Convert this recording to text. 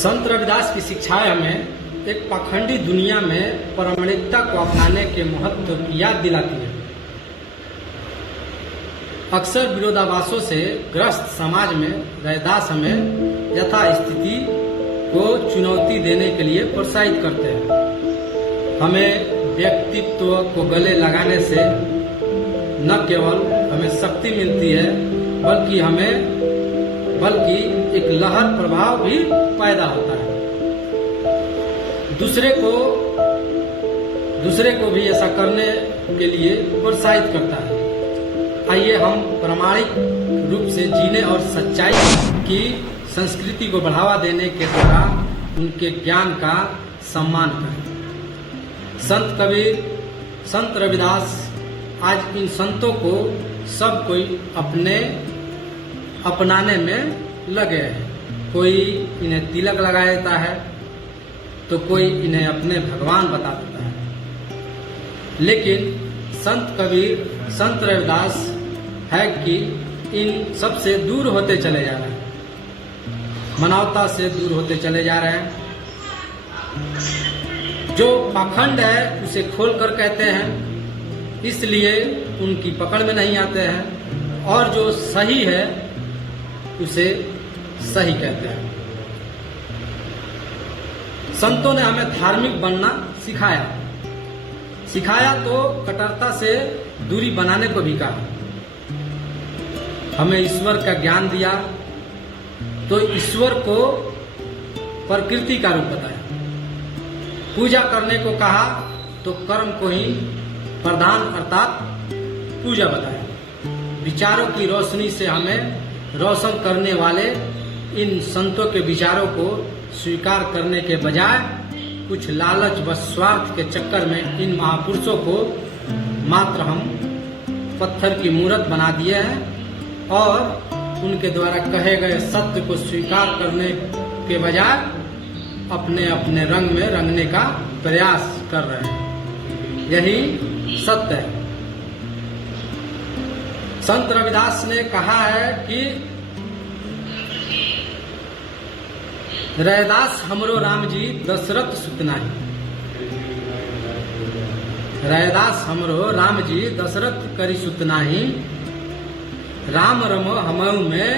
संत रविदास की शिक्षाएं हमें एक पाखंडी दुनिया में प्रामाणिकता को अपनाने के महत्व की याद दिलाती है। अक्सर विरोधाभासों से ग्रस्त समाज में रविदास हमें यथास्थिति को चुनौती देने के लिए प्रोत्साहित करते हैं। हमें व्यक्तित्व को गले लगाने से न केवल हमें शक्ति मिलती है बल्कि एक लहर प्रभाव भी पैदा होता है। दूसरे को भी ऐसा करने के लिए प्रोत्साहित करता है। आइए हम प्रामाणिक रूप से जीने और सच्चाई की संस्कृति को बढ़ावा देने के द्वारा उनके ज्ञान का सम्मान करें। संत कबीर, संत रविदास, आज इन संतों को सब कोई अपनाने में लगे हैं। कोई इन्हें तिलक लगा देता है तो कोई इन्हें अपने भगवान बता देता है। लेकिन संत कबीर, संत रविदास है कि इन सब से दूर होते चले जा रहे हैं, मानवता से दूर होते चले जा रहे हैं। जो पाखंड है उसे खोलकर कहते हैं, इसलिए उनकी पकड़ में नहीं आते हैं, और जो सही है उसे सही कहते हैं। संतों ने हमें धार्मिक बनना सिखाया तो कट्टरता से दूरी बनाने को भी कहा। हमें ईश्वर का ज्ञान दिया तो ईश्वर को प्रकृति का रूप बताया। पूजा करने को कहा तो कर्म को ही प्रधान अर्थात पूजा बताया। विचारों की रोशनी से हमें रोशन करने वाले इन संतों के विचारों को स्वीकार करने के बजाय कुछ लालच व स्वार्थ के चक्कर में इन महापुरुषों को मात्र हम पत्थर की मूर्त बना दिए हैं और उनके द्वारा कहे गए सत्य को स्वीकार करने के बजाय अपने अपने रंग में रंगने का प्रयास कर रहे हैं। यही सत्य है। संत रविदास ने कहा है कि रैदास हमरो राम जी दशरथ सुत नाही। रैदास हमरो राम जी दशरथ करी सुत नाही। राम रमो हमऊ में